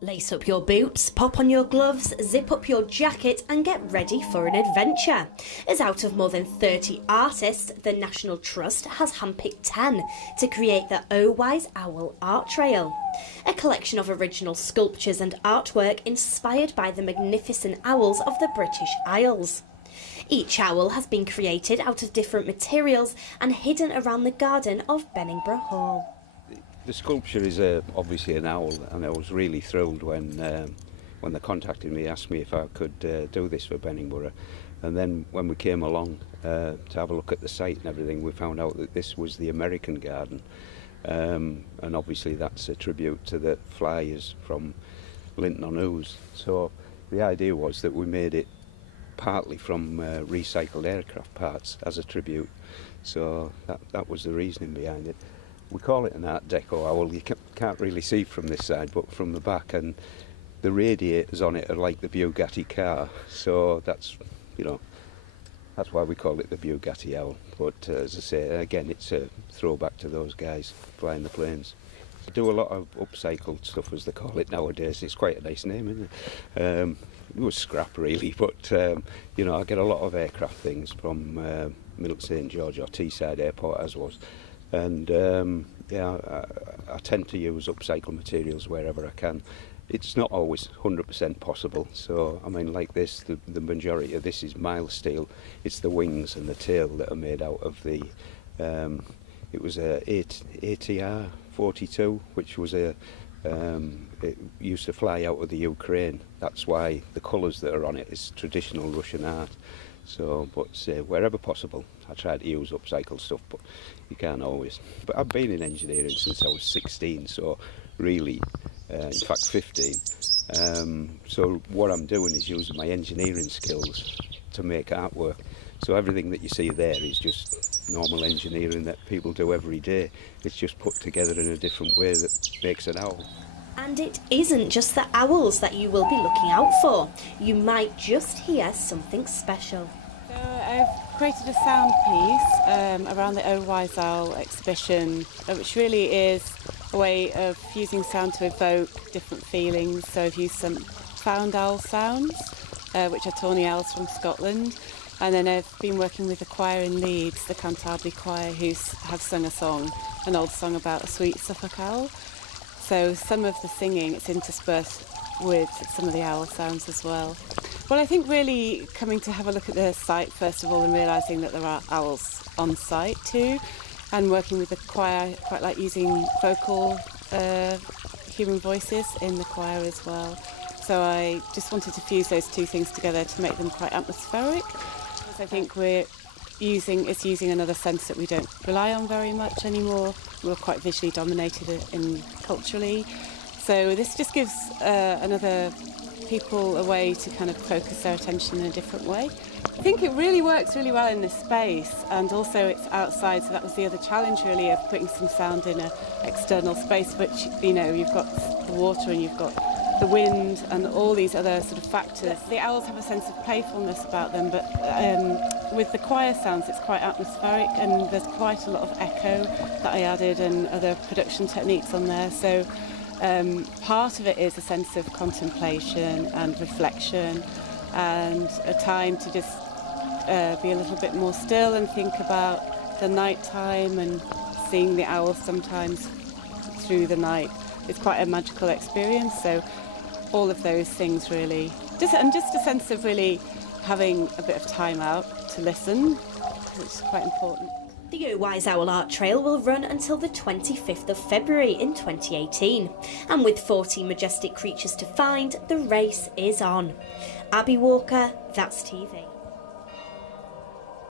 Lace up your boots, pop on your gloves, zip up your jacket and get ready for an adventure. As out of more than 30 artists, the National Trust has handpicked 10 to create the O Wise Owl Art Trail. A collection of original sculptures and artwork inspired by the magnificent owls of the British Isles. Each owl has been created out of different materials and hidden around the garden of Beningbrough Hall. The sculpture is obviously an owl, and I was really thrilled when they contacted me, asked me if I could do this for Beningbrough. And then when we came along to have a look at the site and everything, we found out that this was the American garden, and obviously that's a tribute to the flyers from Linton-on-Ouse. So the idea was that we made it partly from recycled aircraft parts as a tribute. So that was the reasoning behind it. We call it an Art Deco owl. You can't really see from this side, but from the back, and the radiators on it are like the Bugatti car. So that's why we call it the Bugatti owl. But as I say, again, it's a throwback to those guys flying the planes. I do a lot of upcycled stuff, as they call it nowadays. It's quite a nice name, isn't it? It was scrap really, but I get a lot of aircraft things from Middle St George or Teesside Airport, as was. And I tend to use upcycled materials wherever I can. It's not always 100% possible. So I mean, like this, the majority of this is mild steel. It's the wings and the tail that are made out of the. It was a ATR 42, which was it used to fly out of the Ukraine. That's why the colours that are on it is traditional Russian art. So, but wherever possible, I try to use upcycled stuff, but you can't always. But I've been in engineering since I was 16, so really, in fact 15. So what I'm doing is using my engineering skills to make artwork. So everything that you see there is just normal engineering that people do every day. It's just put together in a different way that makes an owl. And it isn't just the owls that you will be looking out for. You might just hear something special. So I've created a sound piece around the O Wise Owl exhibition, which really is a way of using sound to evoke different feelings. So I've used some found owl sounds, which are tawny owls from Scotland. And then I've been working with the choir in Leeds, the Canterbury Choir, who have sung an old song about a sweet Suffolk owl. So some of the singing, it's interspersed with some of the owl sounds as well. Well, I think really coming to have a look at the site first of all and realising that there are owls on site too, and working with the choir, I quite like using vocal human voices in the choir as well. So I just wanted to fuse those two things together to make them quite atmospheric. I think it's using another sense that we don't rely on very much anymore. We're quite visually dominated culturally. So this just gives another people a way to kind of focus their attention in a different way. I think it really works really well in this space, and also it's outside, so that was the other challenge really of putting some sound in an external space, which you've got the water and you've got the wind and all these other sort of factors. The owls have a sense of playfulness about them, but with the choir sounds it's quite atmospheric, and there's quite a lot of echo that I added and other production techniques on there. So part of it is a sense of contemplation and reflection, and a time to just be a little bit more still and think about the night time, and seeing the owls sometimes through the night. It's quite a magical experience, so all of those things really, just a sense of really having a bit of time out to listen, which is quite important. The O Wise Owl Art Trail will run until the 25th of February in 2018, and with 40 majestic creatures to find, the race is on. Abby Walker, That's TV.